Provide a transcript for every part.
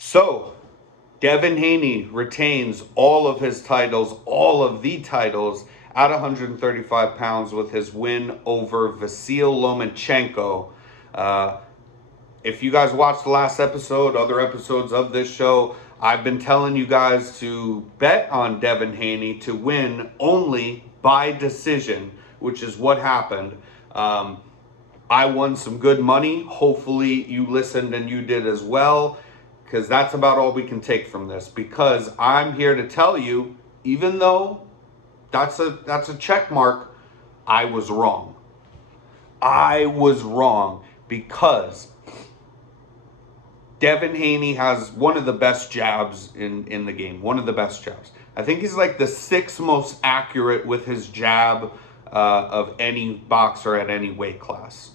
So, Devin Haney retains all of his titles, all of the titles at 135 pounds with his win over Vasyl Lomachenko. If you guys watched the last episode, other episodes of this show, I've been telling you guys to bet on Devin Haney to win only by decision, which is what happened. I won some good money. Hopefully you listened and you did as well, because that's about all we can take from this. Because I'm here to tell you, even though that's a check mark, I was wrong. I was wrong because Devin Haney has one of the best jabs in the game. One of the best jabs. I think he's like the sixth most accurate with his jab of any boxer at any weight class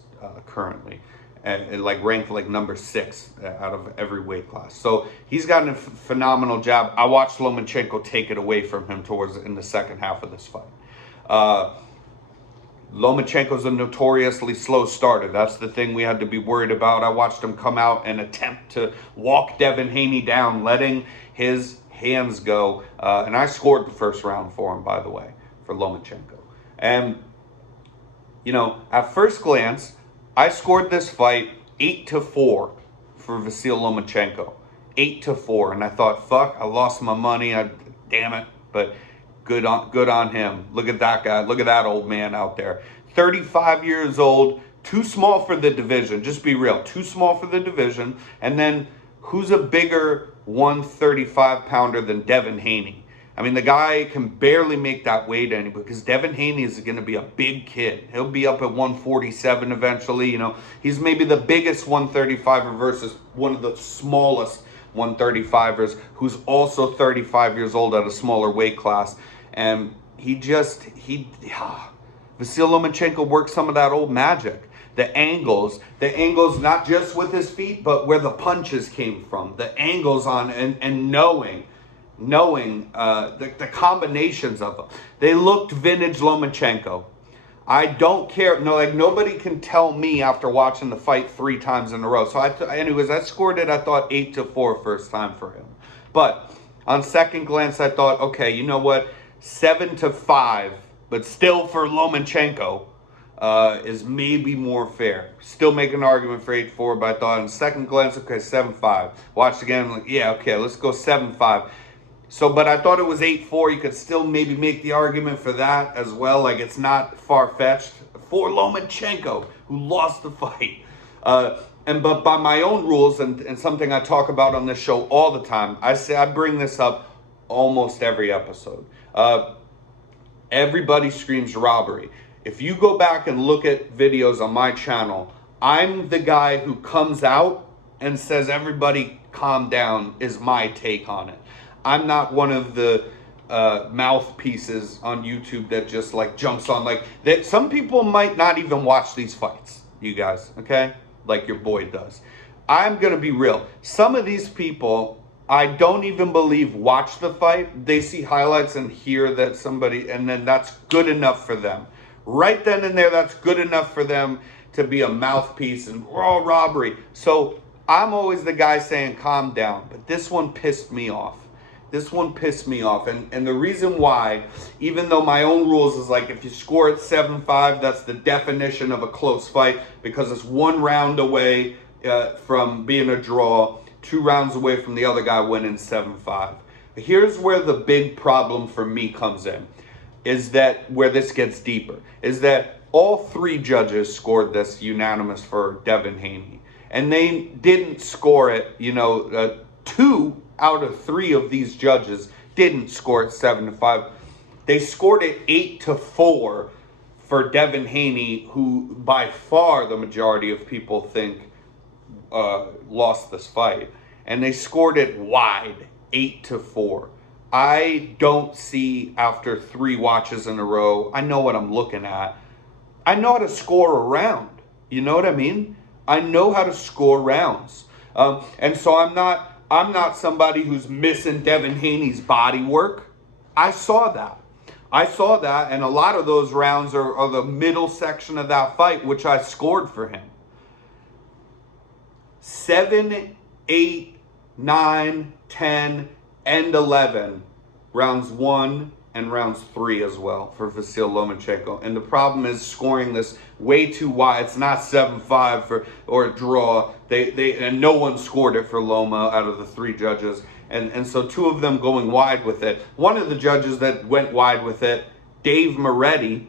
currently. And like ranked like number 6 out of every weight class. So he's got a phenomenal jab. I watched Lomachenko take it away from him in the second half of this fight. Lomachenko's a notoriously slow starter. That's the thing we had to be worried about. I watched him come out and attempt to walk Devin Haney down, letting his hands go. And I scored the first round for him, by the way, for Lomachenko. And, you know, at first glance, I scored this fight 8-4 for Vasyl Lomachenko. 8-4. And I thought, fuck, I lost my money. Damn it. But good on him. Look at that guy. Look at that old man out there. 35 years old. Too small for the division. Just be real. Too small for the division. And then who's a bigger 135 pounder than Devin Haney? I mean, the guy can barely make that weight anymore because Devin Haney is going to be a big kid. He'll be up at 147 eventually. You know, he's maybe the biggest 135er versus one of the smallest 135ers who's also 35 years old at a smaller weight class. And Vasyl Lomachenko works some of that old magic. The angles not just with his feet, but where the punches came from. The angles on and knowing the combinations of them. They looked vintage Lomachenko. I don't care. No, like nobody can tell me after watching the fight 3 times in a row. So anyways, I scored it, I thought 8-4 first time for him. But on second glance, I thought, okay, you know what? 7-5, but still for Lomachenko is maybe more fair. Still make an argument for 8-4, but I thought on second glance, okay, 7-5. Watched again, I'm like, yeah, okay, let's go 7-5. So, but I thought it was 8-4. You could still maybe make the argument for that as well. Like, it's not far-fetched for Lomachenko, who lost the fight. But by my own rules, and something I talk about on this show all the time, I bring this up almost every episode. Everybody screams robbery. If you go back and look at videos on my channel, I'm the guy who comes out and says, everybody calm down, is my take on it. I'm not one of the mouthpieces on YouTube that just like jumps on like that. Some people might not even watch these fights, you guys, okay? Like your boy does. I'm going to be real. Some of these people, I don't even believe watch the fight. They see highlights and hear that somebody, and then that's good enough for them. Right then and there, that's good enough for them to be a mouthpiece and raw robbery. So I'm always the guy saying calm down, but this one pissed me off. This one pissed me off. And the reason why, even though my own rules is like if you score at 7-5, that's the definition of a close fight because it's 1 round away from being a draw, 2 rounds away from the other guy winning 7-5. Here's where the big problem for me comes in, is that where this gets deeper, is that all 3 judges scored this unanimous for Devin Haney. And they didn't score it, 2 out of 3 of these judges didn't score it 7-5. They scored it 8-4 for Devin Haney, who by far the majority of people think lost this fight. And they scored it wide, 8-4. I don't see, after 3 watches in a row, I know what I'm looking at. I know how to score a round. You know what I mean? I know how to score rounds. And so I'm not somebody who's missing Devin Haney's body work. I saw that. And a lot of those rounds are the middle section of that fight, which I scored for him. 7, 8, 9, 10, and 11, rounds 1 and rounds 3 as well for Vasyl Lomachenko. And the problem is scoring this way too wide. It's not 7-5 or a draw. And no one scored it for Loma out of the 3 judges. And so 2 of them going wide with it. One of the judges that went wide with it, Dave Moretti,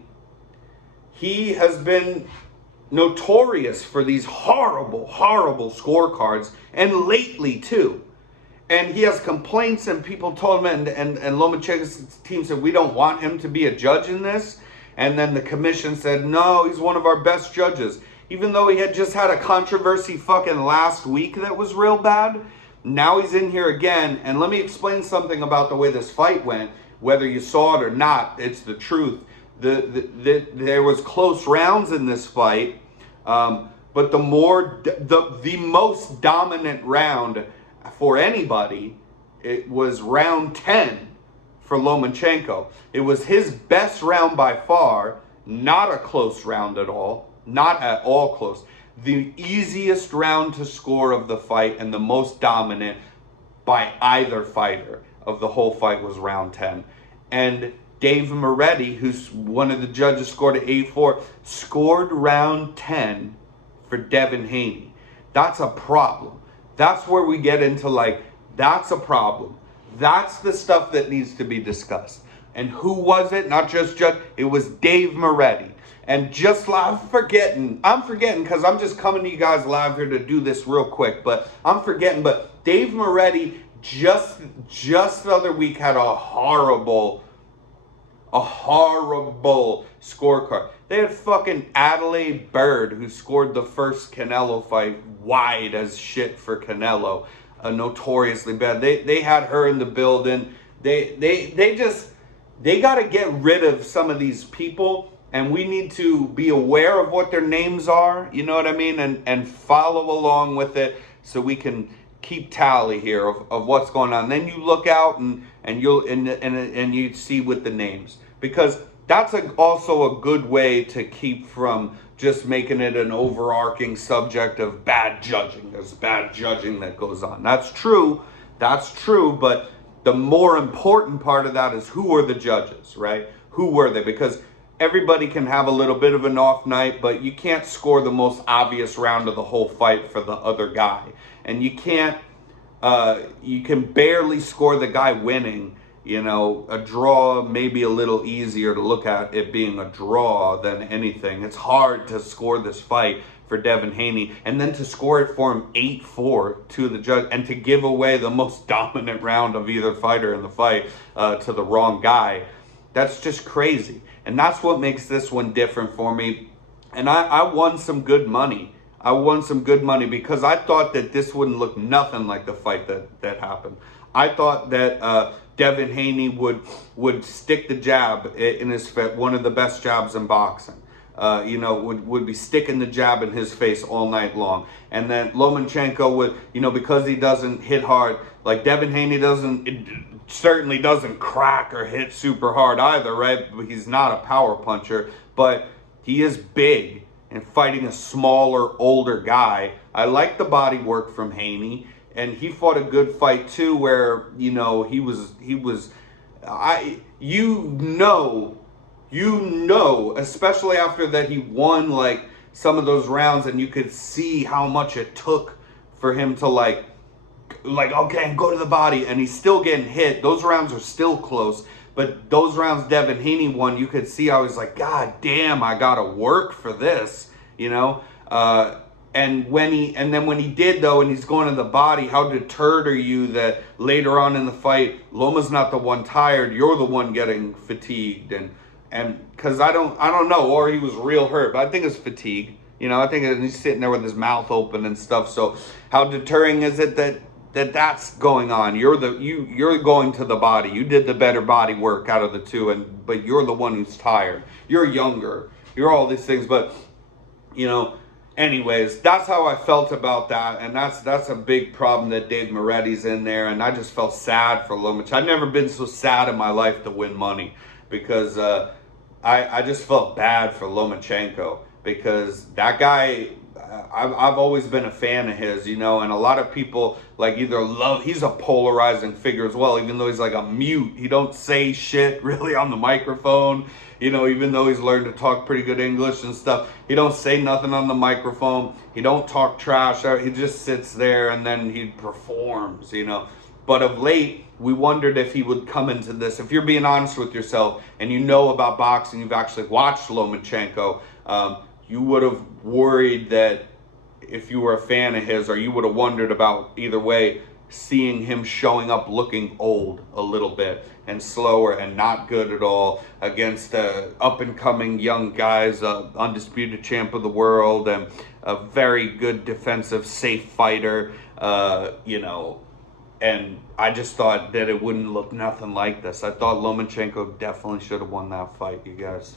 he has been notorious for these horrible, horrible scorecards, and lately too. And he has complaints, and people told him, and Lomachenko's team said, we don't want him to be a judge in this. And then the commission said, no, he's one of our best judges. Even though he had just had a controversy fucking last week that was real bad. Now he's in here again. And let me explain something about the way this fight went. Whether you saw it or not, it's the truth. There was close rounds in this fight. But the most dominant round for anybody, it was round 10 for Lomachenko. It was his best round by far, not a close round at all, not at all close. The easiest round to score of the fight and the most dominant by either fighter of the whole fight was round 10. And Dave Moretti, who's one of the judges, scored at 8-4, scored round 10 for Devin Haney. That's a problem. That's where we get into that's a problem. That's the stuff that needs to be discussed. And who was it? Not just judge. It was Dave Moretti. And just I'm forgetting because I'm just coming to you guys live here to do this real quick. But I'm forgetting. But Dave Moretti just the other week had a horrible scorecard. They had fucking Adelaide Bird, who scored the first Canelo fight, wide as shit for Canelo, notoriously bad. They had her in the building. They got to get rid of some of these people, and we need to be aware of what their names are. You know what I mean, and follow along with it so we can keep tally here of what's going on. Then you look out and you see with the names, because that's also a good way to keep from just making it an overarching subject of bad judging. There's bad judging that goes on. That's true, but the more important part of that is who are the judges, right? Who were they? Because everybody can have a little bit of an off night, but you can't score the most obvious round of the whole fight for the other guy. And you can barely score the guy winning. You know, a draw may be a little easier to look at it being a draw than anything. It's hard to score this fight for Devin Haney, and then to score it for him 8-4 to the judge, and to give away the most dominant round of either fighter in the fight to the wrong guy. That's just crazy. And that's what makes this one different for me. And I won some good money. Because I thought that this wouldn't look nothing like the fight that happened. I thought that Devin Haney would stick the jab in his face, one of the best jabs in boxing. Would be sticking the jab in his face all night long. And then Lomachenko would, because he doesn't hit hard, like Devin Haney certainly doesn't crack or hit super hard either, right? He's not a power puncher, but he is big and fighting a smaller, older guy. I like the body work from Haney. And he fought a good fight too, where especially after that he won some of those rounds, and you could see how much it took for him to okay, go to the body, and he's still getting hit. Those rounds are still close, but those rounds Devin Haney won, you could see I was like, God damn, I gotta work for this, And when he did though, and he's going to the body, how deterred are you that later on in the fight, Loma's not the one tired, you're the one getting fatigued, and because I don't know, or he was real hurt, but I think it's fatigue. I think he's sitting there with his mouth open and stuff. So how deterring is it that's going on? You're going to the body. You did the better body work out of the two, but you're the one who's tired. You're younger. You're all these things, but anyways, that's how I felt about that, and that's a big problem that Dave Moretti's in there, and I just felt sad for Lomachenko. I've never been so sad in my life to win money, because I just felt bad for Lomachenko, because that guy, I've always been a fan of his, you know, and a lot of people like either he's a polarizing figure as well, even though he's like a mute. He don't say shit really on the microphone, you know, even though he's learned to talk pretty good English and stuff. He don't say nothing on the microphone. He don't talk trash. He just sits there and then he performs, you know. But of late, we wondered if he would come into this. If you're being honest with yourself and you know about boxing, you've actually watched Lomachenko, you would have worried that if you were a fan of his, or you would have wondered about either way, seeing him showing up looking old a little bit and slower and not good at all against up and coming young guys, undisputed champ of the world and a very good defensive, safe fighter, you know. And I just thought that it wouldn't look nothing like this. I thought Lomachenko definitely should have won that fight, you guys.